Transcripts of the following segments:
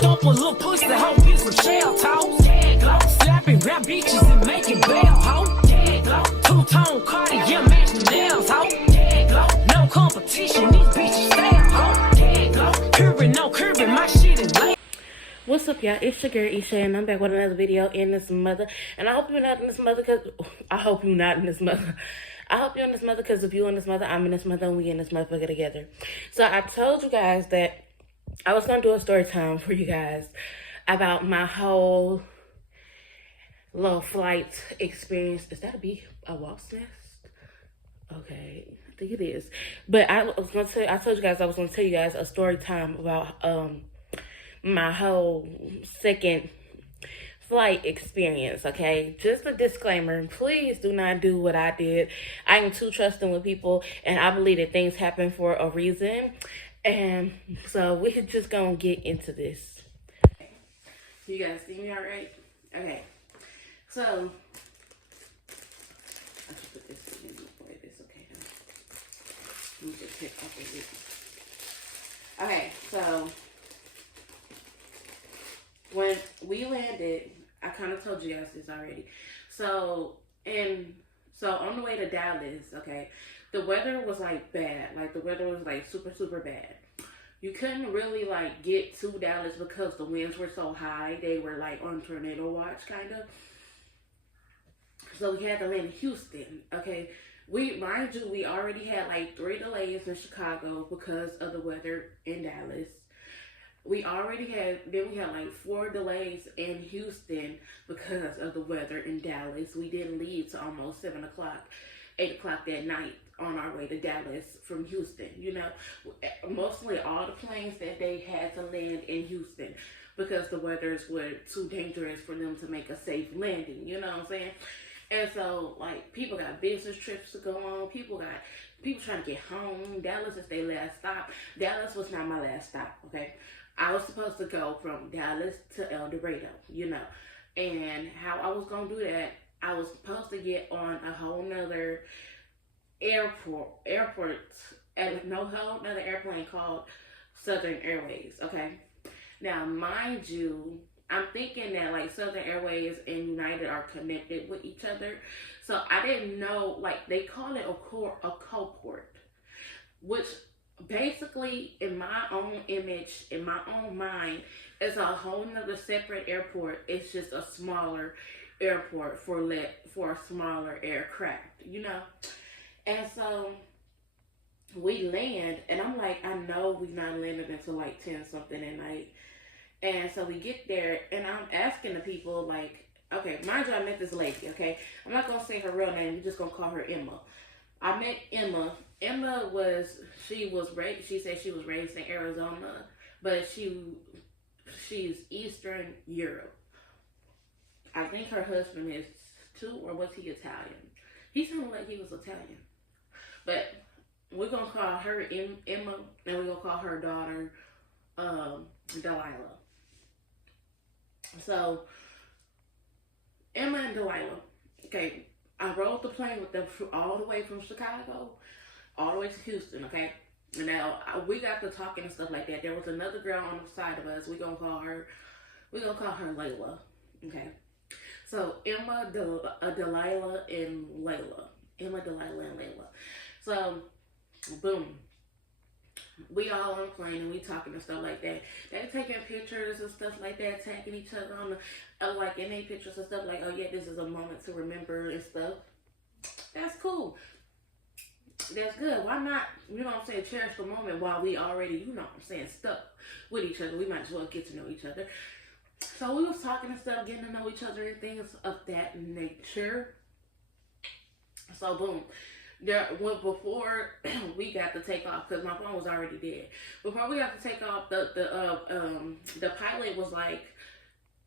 Bump a little pussy, hoe, get some shell toss. Slapping rap bitches and making bail, hoe. Two-tone Cartier, match the nails, hoe. No competition, these bitches fail, hoe. Curbing, no curbing, my shit is late. What's up, y'all? It's your girl Isha, and I'm back with another video in this mother. And I hope you're not in this mother, cause I hope you're not in this mother. I hope you're in this mother, cause if you're in this mother, I'm in this mother, and we in this motherfucker together. So I told you guys that I was gonna do a story time for you guys about my whole little flight experience. Is that a wasp nest? Okay, I think it is. But I told you guys I was gonna tell you guys a story time about my whole second flight experience. Okay, just a disclaimer, please do not do what I did. I am too trusting with people, and I believe that things happen for a reason. And so we're just gonna get into this. You guys see me all right? Okay, so I should put this in before this. Okay, let me just pick up a bit. Okay, so when we landed, I kind of told you guys this already. So on the way to Dallas, okay, the weather was like bad. Like the weather was like super, super bad. You couldn't really like get to Dallas because the winds were so high. They were like on tornado watch kind of. So we had to land in Houston, okay. Mind you, we already had like 3 delays in Chicago because of the weather in Dallas. We had like 4 delays in Houston because of the weather in Dallas. We didn't leave till almost 7 o'clock, 8 o'clock that night on our way to Dallas from Houston. You know, mostly all the planes that they had to land in Houston because the weathers were too dangerous for them to make a safe landing. You know what I'm saying? And so, like, people got business trips to go on. People trying to get home. Dallas is their last stop. Dallas was not my last stop, okay? I was supposed to go from Dallas to El Dorado, you know. And how I was going to do that, I was supposed to get on a whole nother airport, and no whole nother airplane called Southern Airways, okay? Now, mind you, I'm thinking that like Southern Airways and United are connected with each other. So I didn't know, like they call it a co-port, which basically in my own image, in my own mind, is a whole nother separate airport. It's just a smaller airport for a smaller aircraft, you know? And so we land, and I'm like, I know we not landed until like 10 something at night. And so we get there, and I'm asking the people, like, okay, mind you, I met this lady, okay? I'm not going to say her real name. We're just going to call her Emma. I met Emma. Emma she said she was raised in Arizona, but she's Eastern Europe. I think her husband is too, or was he Italian? He sounded like he was Italian. But we're going to call her Emma, and we're going to call her daughter Delilah. So, Emma and Delilah, okay, I rode the plane with them all the way from Chicago, all the way to Houston, okay? And now, we got to talking and stuff like that. There was another girl on the side of us. We're going to call her Layla, okay? So, Emma, Delilah, and Layla. Emma, Delilah, and Layla. So, boom. We all on the plane and we talking and stuff like that. They taking pictures and stuff like that, tagging each other on the, like in their pictures and stuff like, oh yeah, this is a moment to remember and stuff. That's cool. That's good. Why not, you know what I'm saying, cherish the moment while we already, you know what I'm saying, stuck with each other. We might as well get to know each other. So we was talking and stuff, getting to know each other and things of that nature. So boom. Before we got to take off, because my phone was already dead. Before we got to take off, the pilot was like,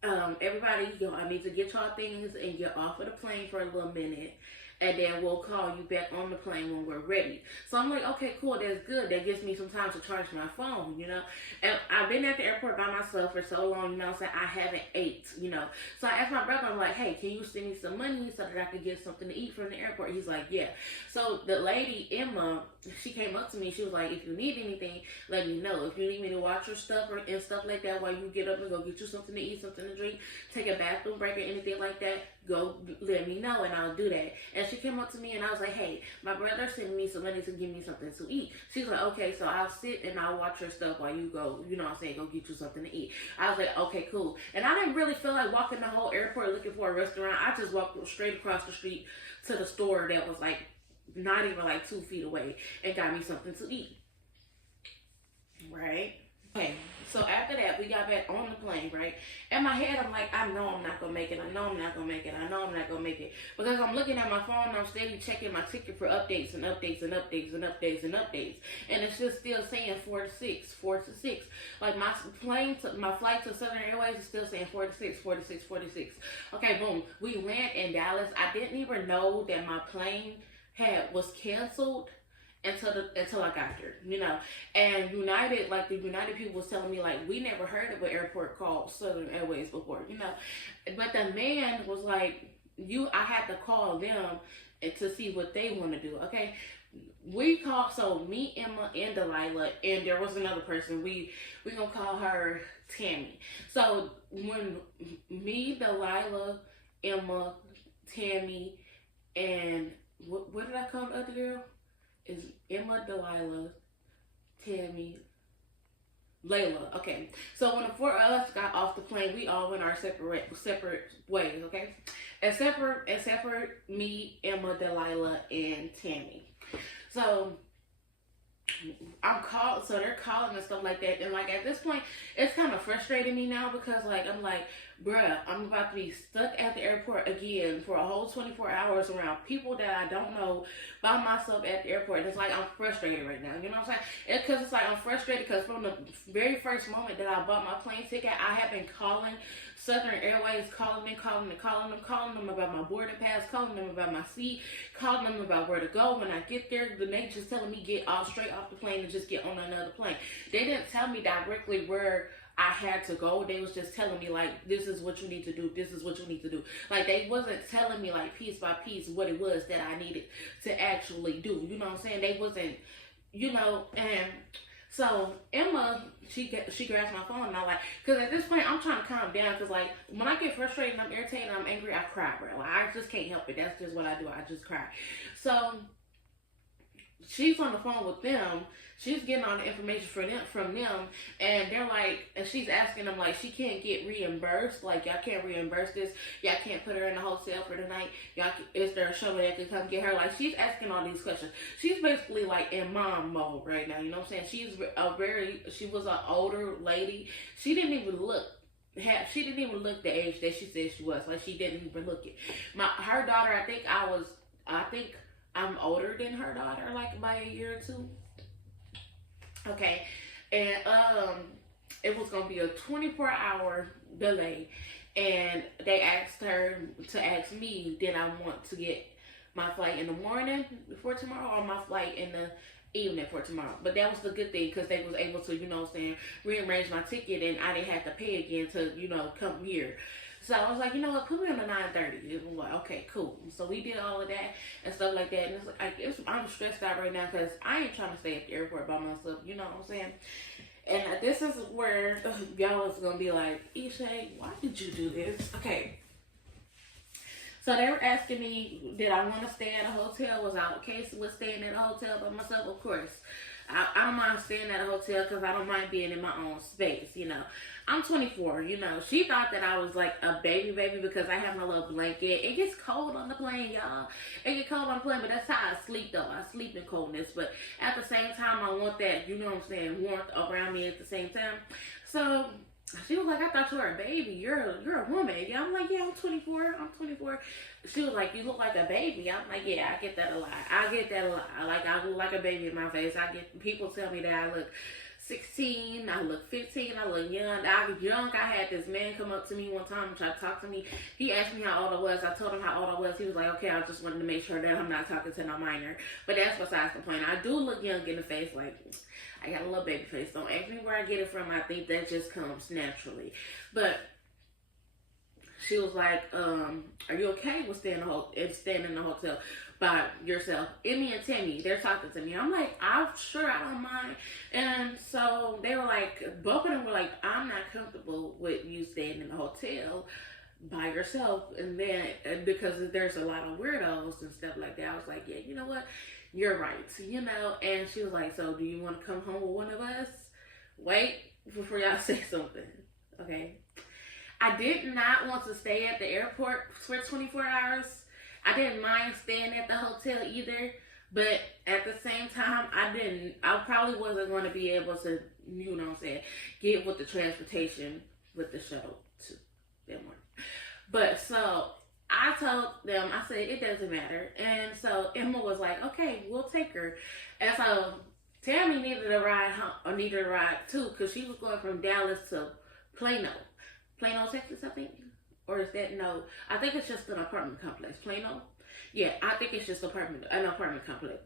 everybody, I need to get y'all things and get off of the plane for a little minute. and then we'll call you back on the plane when we're ready. So I'm like, okay, cool, that's good. That gives me some time to charge my phone, you know. And I've been at the airport by myself for so long, you know, so I haven't ate, you know. So I asked my brother, I'm like, hey, can you send me some money so that I could get something to eat from the airport? He's like, yeah. So the lady, Emma, she came up to me. She was like, if you need anything, let me know. If you need me to watch your stuff and stuff like that while you get up and go get you something to eat, something to drink, take a bathroom break or anything like that, go let me know and I'll do that. And she came up to me and I was like, hey, my brother sent me some money to give me something to eat. She's like, okay, so I'll sit and I'll watch your stuff while you go, you know what I'm saying, go get you something to eat. I was like, okay, cool. And I didn't really feel like walking the whole airport looking for a restaurant. I just walked straight across the street to the store that was like not even like 2 feet away and got me something to eat. Right? Okay, so after that, we got back on the plane, right? In my head, I'm like, I know I'm not gonna make it. I know I'm not gonna make it. I know I'm not gonna make it. Because I'm looking at my phone and I'm steady checking my ticket for updates and updates and updates and updates and updates. And it's just still saying 4 to 6, 4 to 6. Like my flight to Southern Airways is still saying 4 to 6, 4 to 6, 4 to 6. Okay, boom. We land in Dallas. I didn't even know that my plane was canceled until I got there, you know. And United, like the United people was telling me, like, we never heard of an airport called Southern Airways before, you know. But the man was like, I had to call them to see what they want to do, okay? We called, so me, Emma, and Delilah, and there was another person, we gonna call her Tammy. So when me, Delilah, Emma, Tammy, and what did I call the other girl? Is Emma, Delilah, Tammy, Layla. Okay, so when the 4 of us got off the plane, we all went our separate ways. Okay, except for me, Emma, Delilah, and Tammy. So so they're calling and stuff like that, and like at this point, it's kind of frustrating me now because like I'm like, bruh, I'm about to be stuck at the airport again for a whole 24 hours around people that I don't know by myself at the airport. It's like I'm frustrated right now. You know what I'm saying? It's like I'm frustrated because from the very first moment that I bought my plane ticket, I have been calling Southern Airways, calling them about my boarding pass, calling them about my seat, calling them about where to go. When I get there, they just telling me get straight off the plane and just get on another plane. They didn't tell me directly where I had to go. They was just telling me like, this is what you need to do. This is what you need to do. Like they wasn't telling me like piece by piece what it was that I needed to actually do. You know what I'm saying? They wasn't, you know, and so Emma, she grabs my phone and I'm like, because at this point I'm trying to calm down because like when I get frustrated and I'm irritated and I'm angry, I cry, bro. Like I just can't help it. That's just what I do. I just cry. So she's on the phone with them. She's getting all the information from them, and they're like, and she's asking them like, she can't get reimbursed. Like y'all can't reimburse this. Y'all can't put her in the hotel for the night. Is there a shuttle that can come get her? Like she's asking all these questions. She's basically like in mom mode right now. You know what I'm saying? She was an older lady. She didn't even look the age that she said she was. Like she didn't even look it. Her daughter, I think I'm older than her daughter, like by a year or two. Okay, and it was gonna be a 24-hour delay, and they asked her to ask me, did I want to get my flight in the morning for tomorrow or my flight in the evening for tomorrow? But that was the good thing because they was able to, you know what I'm saying, rearrange my ticket and I didn't have to pay again to, you know, come here. So I was like, you know what, put me on the 9:30. It was like, okay, cool. So we did all of that and stuff like that. And it's like, I'm stressed out right now because I ain't trying to stay at the airport by myself. You know what I'm saying? And this is where y'all was going to be like, Ishay, why did you do this? Okay. So they were asking me, did I want to stay at a hotel? Was I okay with staying at a hotel by myself? Of course. I don't mind staying at a hotel because I don't mind being in my own space, you know. I'm 24, you know. She thought that I was like a baby because I have my little blanket. It gets cold on the plane, y'all. It gets cold on the plane, but that's how I sleep, though. I sleep in coldness, but at the same time, I want that, you know what I'm saying, warmth around me at the same time. So she was like, I thought you were a baby. You're a woman. Yeah, I'm like, yeah, I'm 24. She was like, you look like a baby. I'm like, yeah, I get that a lot. I look like a baby in my face. People tell me that I look 16, I look 15, I look young. I was young. I had this man come up to me one time and try to talk to me. He asked me how old I was. I told him how old I was. He was like, okay, I just wanted to make sure that I'm not talking to no minor. But that's besides the point. I do look young in the face. Like, I got a little baby face. Don't ask me where I get it from. I think that just comes naturally. But she was like, are you okay with staying in the hotel by yourself? Emmy and Timmy, they're talking to me. I'm like, I'm sure, I don't mind. And so they were like, both of them were like, I'm not comfortable with you staying in the hotel by yourself. And then, because there's a lot of weirdos and stuff like that, I was like, yeah, you know what? You're right, you know? And she was like, so do you want to come home with one of us? Wait before y'all say something, okay? I did not want to stay at the airport for 24 hours. I didn't mind staying at the hotel either, but at the same time, I probably wasn't going to be able to, you know what I'm saying, get with the transportation with the shuttle to Denmark. But so I told them, I said, it doesn't matter. And so Emma was like, okay, we'll take her. And so Tammy needed a ride too, because she was going from Dallas to Plano, Texas, I think. Or is that, no, I think it's just an apartment complex. Plano? Yeah, I think it's just an apartment complex.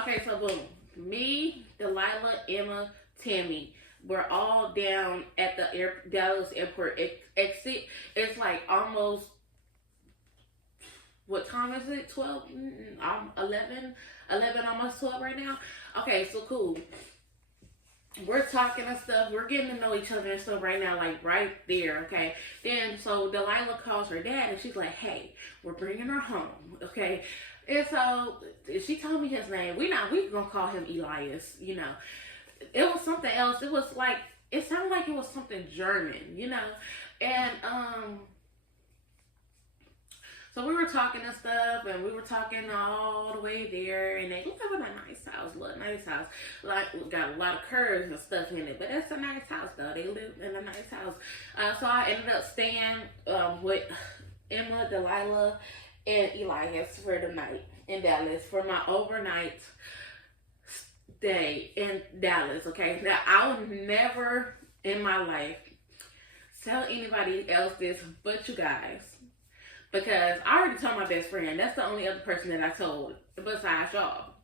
Okay, so boom. Me, Delilah, Emma, Tammy, we're all down at the Dallas airport exit. It's like almost, what time is it? 12? 11, almost 12 right now. Okay, so cool. We're talking and stuff. We're getting to know each other and stuff right now, like right there, okay? Then, so Delilah calls her dad and she's like, hey, we're bringing her home, okay? And so she told me his name. We gonna call him Elias, you know. It was something else. It was like, it sounded like it was something German, you know? And, so we were talking and stuff, and we were talking all the way there, and they live in a nice house, like, got a lot of curves and stuff in it, but it's a nice house, though. They live in a nice house. So I ended up staying with Emma, Delilah, and Elias for the night in Dallas, for my overnight stay in Dallas, okay? Now, I would never in my life tell anybody else this but you guys. Because I already told my best friend. That's the only other person that I told besides y'all.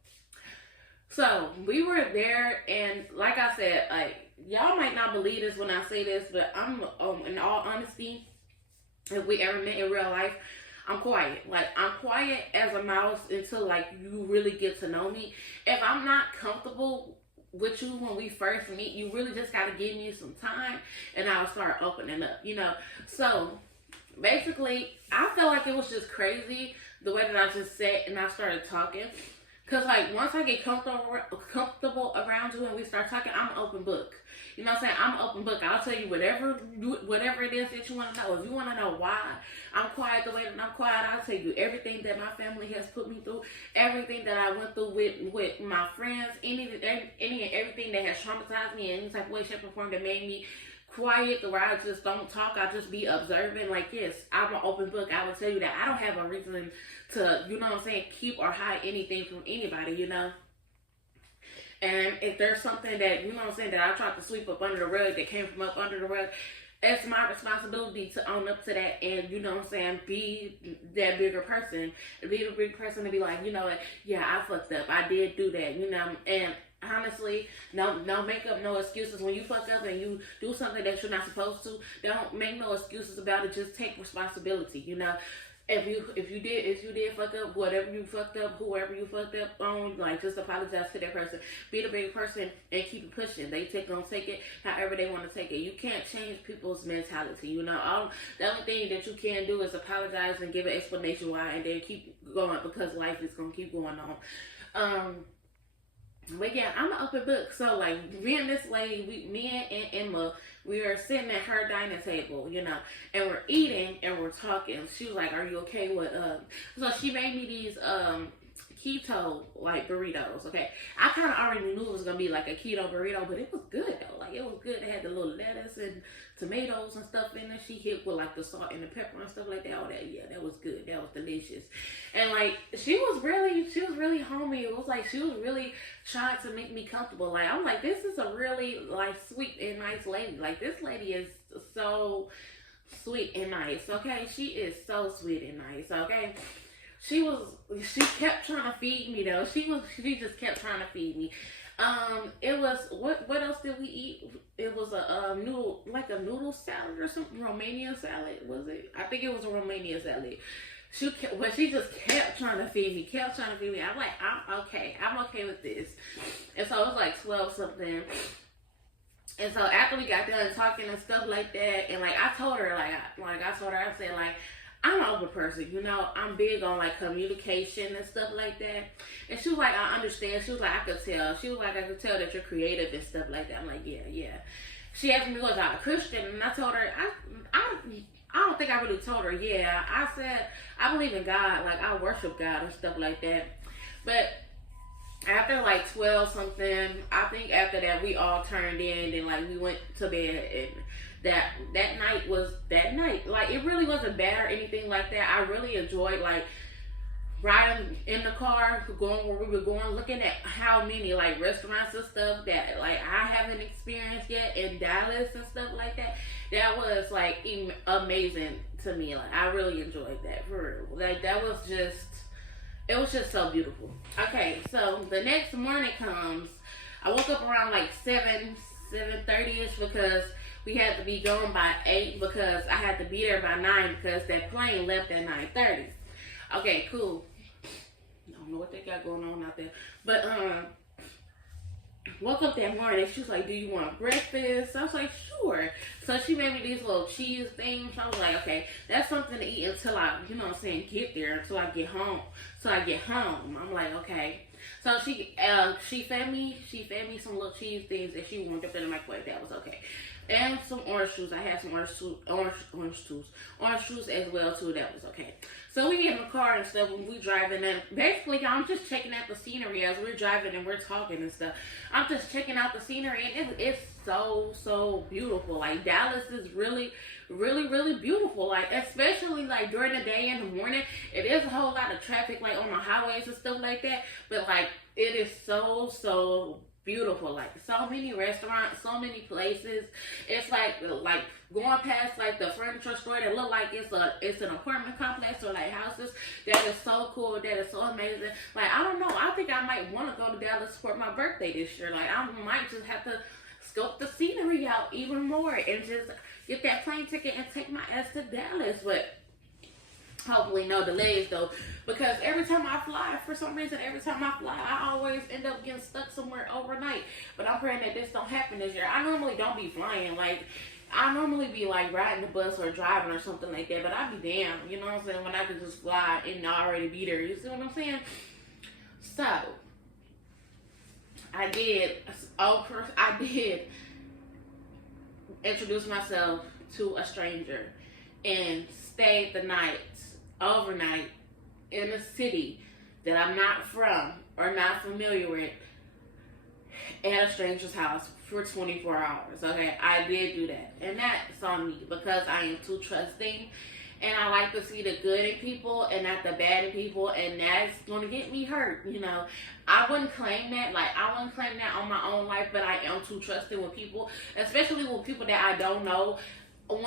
So we were there, and like I said, like, y'all might not believe this when I say this, but I'm in all honesty, if we ever met in real life, I'm quiet. Like, I'm quiet as a mouse until, like, you really get to know me. If I'm not comfortable with you when we first meet, you really just gotta give me some time, and I'll start opening up, you know. So basically, I feel like it was just crazy the way that I just sat and I started talking. Because, like, once I get comfortable around you and we start talking, I'm an open book. You know what I'm saying? I'm an open book. I'll tell you whatever it is that you want to know. If you want to know why I'm quiet the way that I'm quiet, I'll tell you everything that my family has put me through, everything that I went through with my friends, any and everything that has traumatized me in any type of way, shape, or form that made me quiet, where I just don't talk, I just be observant. Like, yes, I'm an open book. I will tell you that I don't have a reason to, you know what I'm saying, keep or hide anything from anybody, you know. And if there's something that, you know what I'm saying, that I tried to sweep up under the rug, that came from up under the rug, it's my responsibility to own up to that and, you know what I'm saying, be that bigger person. Be the big person to be like, you know what, yeah, I fucked up. I did do that, you know. And honestly, don't make up no excuses when you fuck up and you do something that you're not supposed to. Don't make no excuses about it. Just take responsibility, you know. If you did fuck up, whatever you fucked up, whoever you fucked up on, like, just apologize to that person. Be the big person and keep it pushing. They gonna take it however they want to take it. You can't change people's mentality, you know. The only thing that you can do is apologize and give an explanation why, and then keep going, because life is gonna keep going on. But yeah, I'm an open book. So, like, me and this lady, me and Emma, we are sitting at her dining table, you know, and we're eating and we're talking. She was like, are you okay with, so she made me these, keto like burritos. Okay, I kind of already knew it was gonna be like a keto burrito, but it was good though. Like it was good. It had the little lettuce and tomatoes and stuff in it. She hit with like the salt and the pepper and stuff like that. Oh, that was good. That was delicious. And like she was really homey. It was like she was really trying to make me comfortable. Like I'm like, this is a really like sweet and nice lady. Like this lady is so sweet and nice. Okay, she is so sweet and nice. Okay. She kept trying to feed me though. She just kept trying to feed me. It was, what else did we eat? It was a noodle salad or something. Romanian salad, was it? I think it was a Romanian salad. She just kept trying to feed me, I'm like, I'm okay with this. And so it was like 12 something. And so after we got done talking and stuff like that, and like I told her, I said like, I'm an open person, you know. I'm big on like communication and stuff like that. And she was like, I understand. She was like, I could tell. She was like, I could tell that you're creative and stuff like that. I'm like, yeah. She asked me, was I a Christian? And I told her, I don't think I really told her, yeah. I said, I believe in God. Like, I worship God and stuff like that. But after like 12 something, I think after that we all turned in and like we went to bed, and that night was that night. Like it really wasn't bad or anything like that. I really enjoyed like riding in the car, going where we were going, looking at how many like restaurants and stuff that like I haven't experienced yet in Dallas and stuff like that. That was like amazing to me. Like I really enjoyed that, for real. Like that was just, it was just so beautiful. Okay, so the next morning comes. I woke up around like 7:30ish because we had to be gone by 8 because I had to be there by 9 because that plane left at 9:30. Okay, cool. I don't know what they got going on out there. But woke up that morning. She was like, do you want breakfast? I was like, sure. So she made me these little cheese things. I was like, okay, that's something to eat until I, you know what I'm saying, get there, until I get home. I'm like, okay. So she fed me some little cheese things that she warmed up in the microwave. That was okay. And some orange juice. I had some orange juice as well too. That was okay. So we get in the car and stuff when we driving, and basically I'm just checking out the scenery as we're driving and we're talking and stuff. I'm just checking out the scenery, and it's so beautiful. Like Dallas is really beautiful. Like especially like during the day and the morning, it is a whole lot of traffic like on the highways and stuff like that. But like it is so beautiful. Like so many restaurants, so many places. It's like going past like the furniture store that look like it's an apartment complex or like houses. That is so cool. That is so amazing. Like I don't know, I think I might want to go to Dallas for my birthday this year. Like I might just have to scope the scenery out even more and just get that plane ticket and take my ass to Dallas. But hopefully no delays though, because every time I fly, for some reason, I always end up getting stuck somewhere overnight. But I'm praying that this don't happen this year. I normally don't be flying. Like I normally be like riding the bus or driving or something like that. But I be damned, you know what I'm saying, when I could just fly and already be there. You see what I'm saying? So I did introduce myself to a stranger and stayed the night overnight in a city that I'm not from or not familiar with at a stranger's house for 24 hours. Okay, I did do that, and that's on me because I am too trusting, and I like to see the good in people and not the bad in people, and that's gonna get me hurt. You know, I wouldn't claim that. Like I wouldn't claim that on my own life, but I am too trusting with people, especially with people that I don't know. When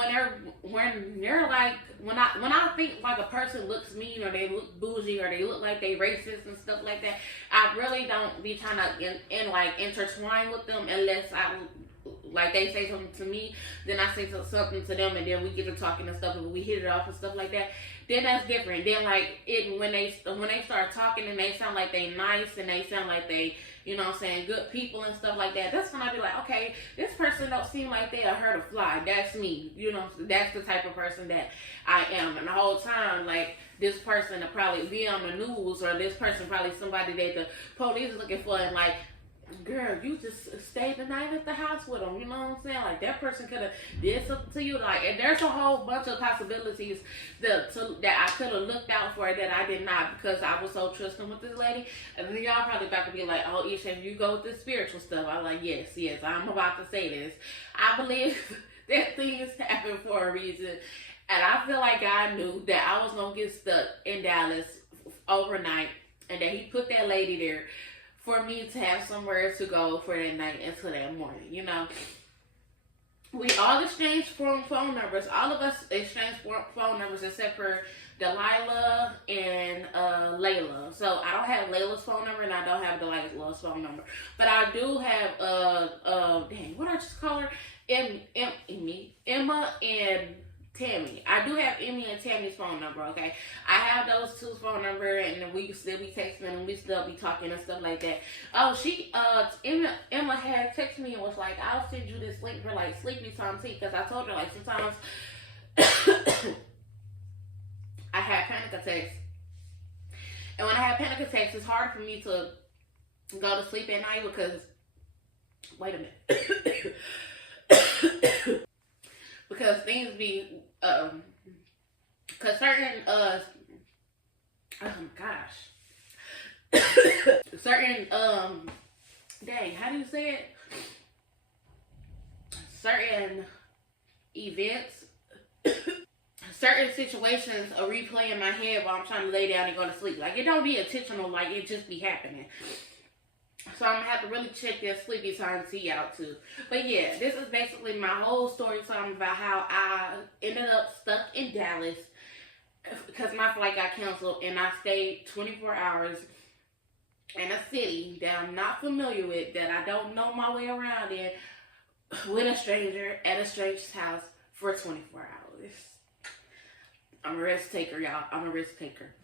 I think like a person looks mean or they look bougie or they look like they racist and stuff like that, I really don't be trying to like intertwine with them unless like they say something to me, then I say something to them, and then we get to talking and stuff, and we hit it off and stuff like that. Then that's different. Then like when they start talking and they sound like they nice and they sound like they, you know what I'm saying, good people and stuff like that, that's when I be like, okay, this person don't seem like they hurt a fly. That's me. You know, that's the type of person that I am. And the whole time, like, this person will probably be on the news, or this person probably somebody that the police is looking for, and like, girl, you just stayed the night at the house with them. You know what I'm saying? Like, that person could have did something to you. Like, and there's a whole bunch of possibilities that I could have looked out for that I did not, because I was so trusting with this lady. And then y'all probably about to be like, oh, Isha, you go with this spiritual stuff. I'm like, yes, I'm about to say this. I believe that things happen for a reason. And I feel like God knew that I was going to get stuck in Dallas overnight, and that he put that lady there for me to have somewhere to go for that night until that morning, you know. We all exchanged phone numbers. All of us exchanged phone numbers except for Delilah and Layla. So I don't have Layla's phone number, and I don't have Delilah's phone number. But I do have, dang, what did I just call her? Emma and Tammy. I do have Emmy and Tammy's phone number, okay? I have those two's phone number, and we still be texting, and we still be talking and stuff like that. Oh, Emma had texted me and was like, I'll send you this link for, like, sleepy time tea, because I told her, like, sometimes I have panic attacks. And when I have panic attacks, it's hard for me to go to sleep at night because, wait a minute. Because things be, cause certain, oh my gosh. Certain, dang, how do you say it? Certain events, certain situations are replaying in my head while I'm trying to lay down and go to sleep. Like, it don't be intentional, like, it just be happening. So I'm going to have to really check that sleepy time tea out too. But yeah, this is basically my whole story time about how I ended up stuck in Dallas because my flight got canceled, and I stayed 24 hours in a city that I'm not familiar with, that I don't know my way around in, with a stranger at a stranger's house for 24 hours. I'm a risk taker, y'all. I'm a risk taker.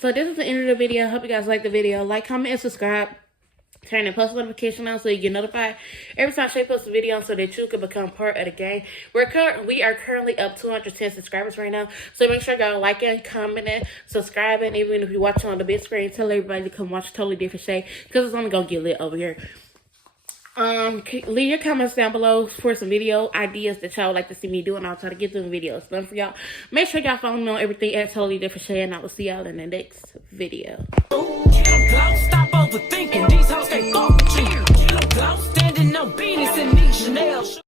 So this is the end of the video. I hope you guys like the video. Like, comment, and subscribe. Turn the post notification on so you get notified every time Shay posts a video, so that you can become part of the gang. We are currently up 210 subscribers right now. So make sure y'all liking, commenting, subscribing. Even if you're watching on the big screen, tell everybody to come watch Totally Different Shay, because it's only going to get lit over here. Leave your comments down below for some video ideas that y'all would like to see me do, and I'll try to get them videos done for y'all. Make sure y'all follow me on everything at Totally Different Shay, and I will see y'all in the next video. Stop overthinking. These hoes can't fuck with you. Standing on beanies and these Chanel.